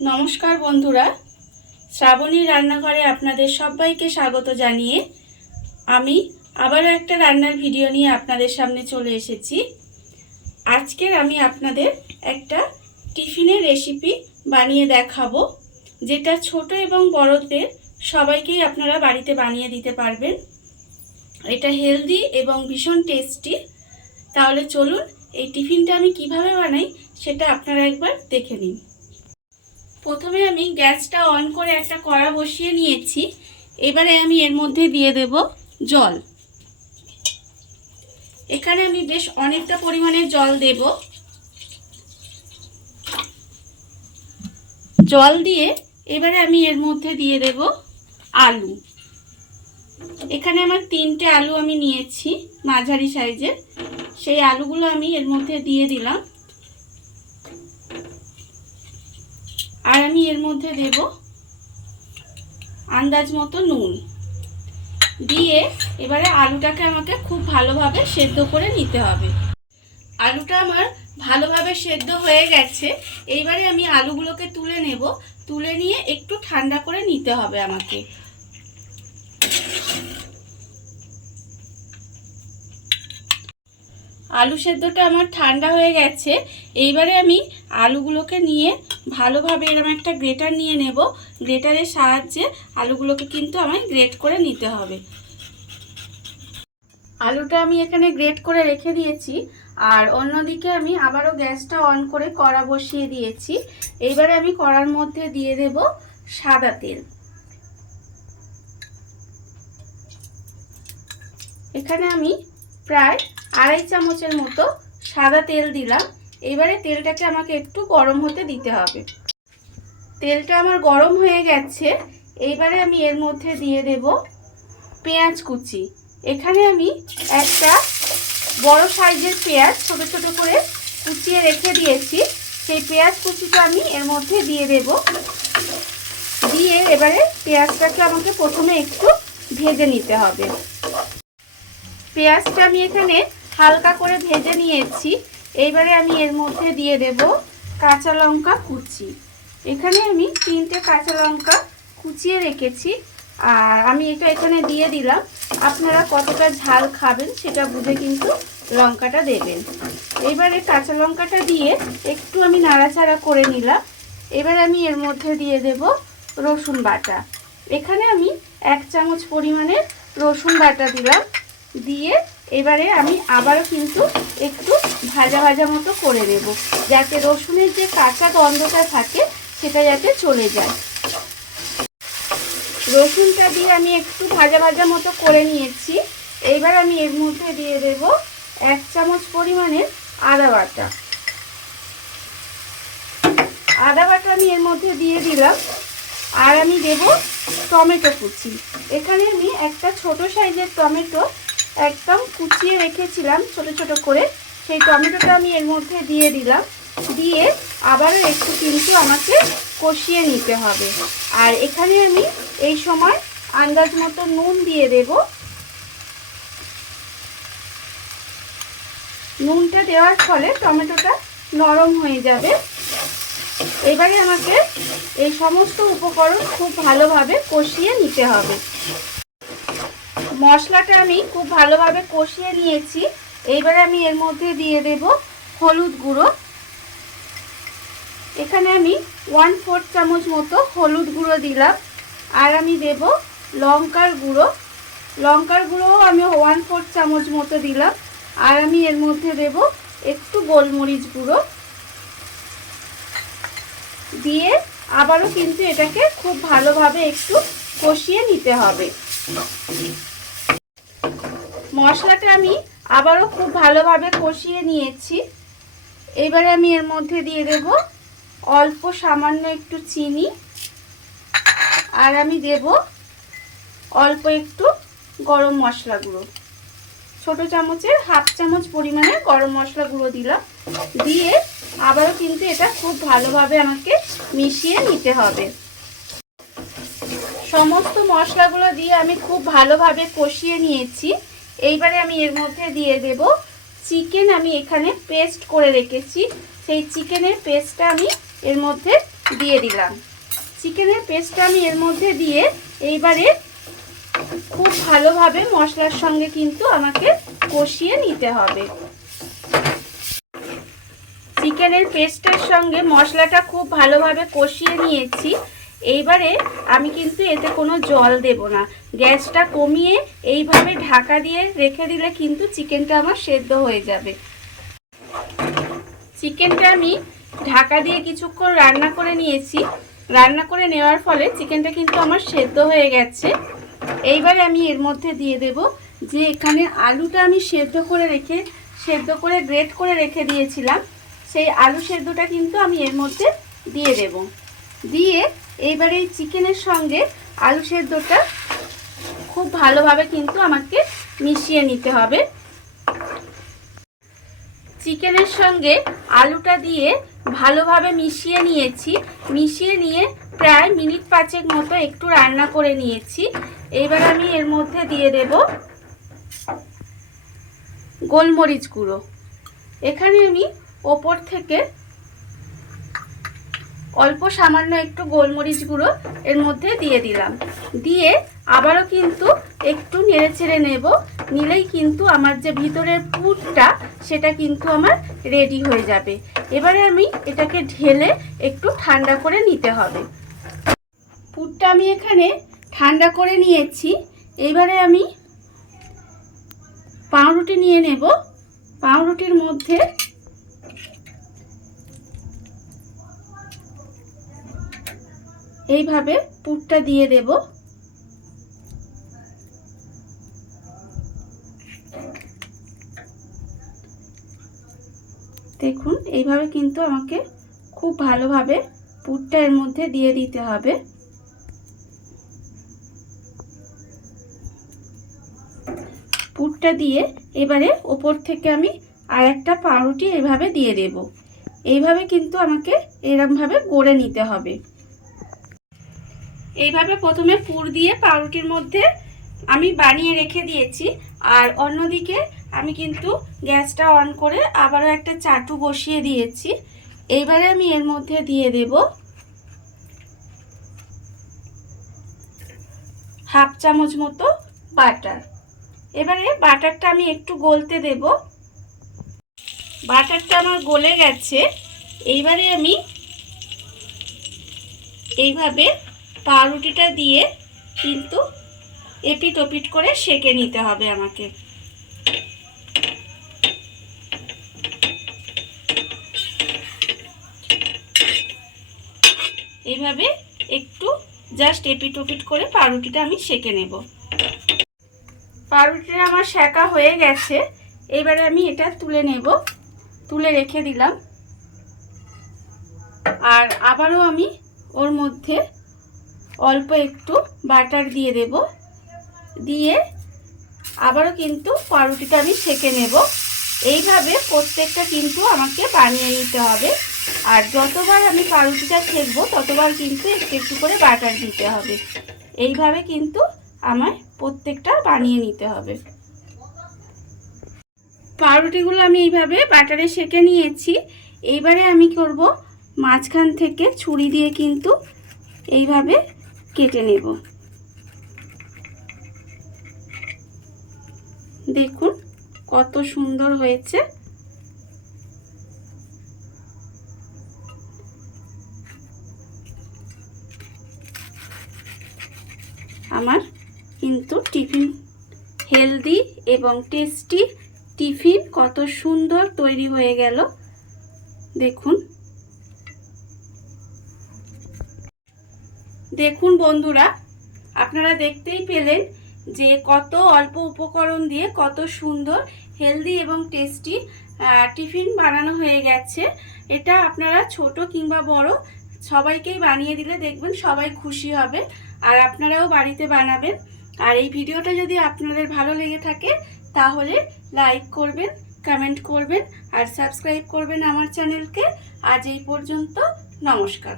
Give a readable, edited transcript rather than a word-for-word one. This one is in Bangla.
নমস্কার বন্ধুরা, শ্রাবণী রান্নাঘরে আপনাদের সবাইকে স্বাগত জানিয়ে আমি আবারও একটা রান্নার ভিডিও নিয়ে আপনাদের সামনে চলে এসেছি। আজকের আমি আপনাদের একটা টিফিনের রেসিপি বানিয়ে দেখাবো, যেটা ছোট এবং বড়দের সবাইকেই আপনারা বাড়িতে বানিয়ে দিতে পারবেন। এটা হেলদি এবং ভীষণ টেস্টি। তাহলে চলুন এই টিফিনটা আমি কিভাবে বানাই সেটা আপনারা একবার দেখে নিন। প্রথমে আমি গ্যাসটা অন করে একটা কড়া বসিয়ে নিয়েছি। এবারে আমি এর মধ্যে দিয়ে দেব জল। এখানে আমি বেশ অনেকটা পরিমাণে জল দেব। জল দিয়ে এবারে আমি এর মধ্যে দিয়ে দেব আলু। এখানে আমার 3টে আলু আমি নিয়েছি মাঝারি সাইজের। সেই আলুগুলো আমি এর মধ্যে দিয়ে দিলাম। আর আমি এর মধ্যে দেব আন্দাজ মতো নুন দিয়ে এবারে আলুটাকে আমাকে খুব ভালোভাবে সেদ্ধ করে নিতে হবে। আলুটা আমার ভালোভাবে সেদ্ধ হয়ে গেছে। এইবারে আমি আলুগুলোকে তুলে নেব। তুলে নিয়ে একটু ঠান্ডা করে নিতে হবে আমাকে। আলু সেদ্ধটা আমার ঠান্ডা হয়ে গেছে। এইবারে আমি আলুগুলোকে নিয়ে ভালোভাবে এরকম একটা গ্রেটার নিয়ে নেব। গ্রেটারের সাহায্যে আলুগুলোকে কিন্তু আমায় গ্রেট করে নিতে হবে। আলুটা আমি এখানে গ্রেট করে রেখে দিয়েছি। আর অন্যদিকে আমি আবারও গ্যাসটা অন করে কড়া বসিয়ে দিয়েছি। এইবারে আমি কড়ার মধ্যে দিয়ে দেব সাদা তেল। এখানে আমি প্রায় 2.5 চামচের মতো সাদা তেল দিলাম। এবারে তেলটাকে আমাকে একটু গরম হতে দিতে হবে। তেলটা আমার গরম হয়ে গেছে। এইবারে আমি এর মধ্যে দিয়ে দেব পেঁয়াজ কুচি। এখানে আমি একটা বড় সাইজের পেঁয়াজ ছোট ছোট করে কুচিয়ে রেখে দিয়েছি। সেই পেঁয়াজ কুচিটা আমি এর মধ্যে দিয়ে দেব। দিয়ে এবারে পেঁয়াজটাকে আমাকে প্রথমে একটু ভেজে নিতে হবে। পেঁয়াজটা আমি এখানে হালকা করে ভেজে নিয়েছি। এইবারে আমি এর মধ্যে দিয়ে দেব কাঁচা লঙ্কা কুচি। এখানে আমি 3টে কাঁচা লঙ্কা কুচিয়ে রেখেছি। আর আমি এটা এখানে দিয়ে দিলাম। আপনারা কতটা ঝাল খাবেন সেটা বুঝে কিন্তু লঙ্কাটা দেবেন। এবারে কাঁচা লঙ্কাটা দিয়ে একটু আমি নাড়াচাড়া করে নিলাম। এবারে আমি এর মধ্যে দিয়ে দেব রসুন বাটা। এখানে আমি 1 চামচ পরিমাণে রসুন বাটা দিলাম। দিয়ে এবারে আমি আবারও কিন্তু একটু ভাজা ভাজা মতো করে দেব, যাতে রসুনের যে কাঁচা গন্ধটা থাকে সেটা যাতে চলে যায়। রসুনটা দিয়ে আমি একটু ভাজা ভাজা মতো করে নিয়েছি। এইবার আমি এর মধ্যে দিয়ে দেব 1 চামচ পরিমাণের আদা বাটা। আদা বাটা আমি এর মধ্যে দিয়ে দিলাম। আর আমি দেব টমেটো কুচি। এখানে আমি একটা ছোট সাইজের টমেটো একদম কুচিয়ে রেখেছিলাম ছোট ছোট করে। সেই টমেটোটা আমি এর মধ্যে দিয়ে দিলাম। দিয়ে আবারও একটু কিন্তু আমাকে কষিয়ে নিতে হবে। আর এখানে আমি এই সময় আন্দাজ মতো নুন দিয়ে দেব। নুনটা দেওয়ার ফলে টমেটোটা নরম হয়ে যাবে। এবারে আমাকে এই সমস্ত উপকরণ খুব ভালোভাবে কষিয়ে নিতে হবে। মশলাটা আমি খুব ভালোভাবে কষিয়ে নিয়েছি। এইবারে আমি এর মধ্যে দিয়ে দেব হলুদ গুঁড়ো। এখানে আমি 1/4 চামচ মতো হলুদ গুঁড়ো দিলাম। আর আমি দেব লঙ্কার গুঁড়ো। লঙ্কার গুঁড়োও আমি 1/4 চামচ মতো দিলাম। আর আমি এর মধ্যে দেব একটু গোলমরিচ গুঁড়ো। দিয়ে আবারও কিন্তু এটাকে খুব ভালোভাবে একটু কষিয়ে নিতে হবে। মশলাটা আমি আবারও খুব ভালোভাবে কষিয়ে নিয়েছি। এবারে আমি এর মধ্যে দিয়ে দেব অল্প সামান্য একটু চিনি। আর আমি দেব অল্প একটু গরম মশলা গুঁড়ো। ছোট চামচের 1/2 চামচ পরিমাণে গরম মশলা গুঁড়ো দিলাম। দিয়ে আবারও কিন্তু এটা খুব ভালোভাবে আমাকে মিশিয়ে নিতে হবে। সমস্ত মশলাগুলো দিয়ে আমি খুব ভালোভাবে কষিয়ে নিয়েছি। এইবারে আমি এর মধ্যে দিয়ে দেব চিকেন। আমি এখানে পেস্ট করে রেখেছি। সেই চিকেনের পেস্টটা আমি এর মধ্যে দিয়ে দিলাম। চিকেনের পেস্টটা আমি এর মধ্যে দিয়ে এইবারে খুব ভালোভাবে মশলার সঙ্গে কিন্তু আমাকে কষিয়ে নিতে হবে। চিকেনের পেস্টের সঙ্গে মশলাটা খুব ভালোভাবে কষিয়ে নিয়েছি। এইবারে আমি কিন্তু এতে কোনো জল দেব না, গ্যাসটা কমিয়ে এইভাবে ঢাকা দিয়ে রেখে দিলে কিন্তু চিকেনটা আমার সেদ্ধ হয়ে যাবে। চিকেনটা আমি ঢাকা দিয়ে কিছুক্ষণ রান্না করে নিয়েছি। রান্না করে নেওয়ার ফলে চিকেনটা কিন্তু আমার সেদ্ধ হয়ে গেছে। এইবারে আমি এর মধ্যে দিয়ে দেব যে এখানে আলুটা আমি সেদ্ধ করে গ্রেট করে রেখে দিয়েছিলাম, সেই আলু সেদ্ধটা কিন্তু আমি এর মধ্যে দিয়ে দেব। দিয়ে এইবারে এই চিকেনের সঙ্গে আলু সেদ্ধটা খুব ভালোভাবে কিন্তু আমাকে মিশিয়ে নিতে হবে। চিকেনের সঙ্গে আলুটা দিয়ে ভালোভাবে মিশিয়ে নিয়েছি। মিশিয়ে নিয়ে প্রায় মিনিট 5 মতো একটু রান্না করে নিয়েছি। এবার আমি এর মধ্যে দিয়ে দেব গোলমরিচ গুঁড়ো। এখানে আমি ওপর থেকে অল্প সামান্য একটু গোলমরিচ গুঁড়ো এর মধ্যে দিয়ে দিলাম। দিয়ে আবারও কিন্তু একটু নেড়েচেড়ে নেব, নিলেই কিন্তু আমার যে ভিতরের পুরটা সেটা কিন্তু আমার রেডি হয়ে যাবে। এবারে আমি এটাকে ঢেলে একটু ঠান্ডা করে নিতে হবে। পুরটা আমি এখানে ঠান্ডা করে নিয়েছি। এবারে আমি পাউরুটি নিয়ে নেব। পাউরুটির মধ্যে এইভাবে পুরটা দিয়ে দেব। দেখুন এইভাবে কিন্তু আমাকে খুব ভালোভাবে পুরটা এর মধ্যে দিয়ে দিতে হবে। পুরটা দিয়ে এবারে ওপর থেকে আমি আর একটা পাউরুটি এভাবে দিয়ে দেব। এইভাবে কিন্তু আমাকে এরকমভাবে গড়ে নিতে হবে। এইভাবে প্রথমে পুর দিয়ে পাউরুটির মধ্যে আমি বানিয়ে রেখে দিয়েছি। আর অন্যদিকে আমি কিন্তু গ্যাসটা অন করে আবারও একটা চাটু বসিয়ে দিয়েছি। এইবারে আমি এর মধ্যে দিয়ে দেব হাফ চামচ মতো বাটার। এবারে বাটারটা আমি একটু গলতে দেব। বাটারটা আমার গলে গেছে। এইবারে আমি এইভাবে পাউরুটিটা দিয়ে কিন্তু এপিট ওপিট করে সেঁকে নিতে হবে আমাকে। এইভাবে একটু জাস্ট এপিট ওপিট করে পাউরুটিটা আমি সেঁকে নেব। পাউরুটিটা আমার সেঁকা হয়ে গেছে। এবারে আমি এটা তুলে নেব। তুলে রেখে দিলাম। আর আবারও আমি ওর মধ্যে অল্প একটু বাটার দিয়ে দেব। দিয়ে আবারও কিন্তু পাউরুটিটা আমি সেঁকে নেব। এইভাবে প্রত্যেকটা কিন্তু আমাকে বানিয়ে নিতে হবে। আর যতবার আমি পাউরুটিটা সেঁকবো ততবার কিন্তু একটু একটু করে বাটার দিতে হবে। এইভাবে কিন্তু আমার প্রত্যেকটা বানিয়ে নিতে হবে। পাউরুটিগুলো আমি এইভাবে বাটারে সেঁকে নিয়েছি। এইবারে আমি করব মাঝখান থেকে ছুরি দিয়ে কিন্তু এইভাবে কেটে নেব। দেখুন কত সুন্দর হয়েছে। আমার কিন্তু টিফিন হেলদি এবং টেস্টি টিফিন কত সুন্দর তৈরি হয়ে গেল। দেখুন দেখুন বন্ধুরা, আপনারা দেখতেই পেলেন যে কত অল্প উপকরণ দিয়ে কত সুন্দর হেলদি এবং টেস্টি টিফিন বানানো হয়ে গেছে। এটা আপনারা ছোট কিংবা বড় সবাইকেই বানিয়ে দিলে দেখবেন সবাই খুশি হবে। আর আপনারাও বাড়িতে বানাবেন। আর এই ভিডিওটা যদি আপনাদের ভালো লেগে থাকে তাহলে লাইক করবেন, কমেন্ট করবেন আর সাবস্ক্রাইব করবেন আমার চ্যানেলকে। আজ এই পর্যন্ত, নমস্কার।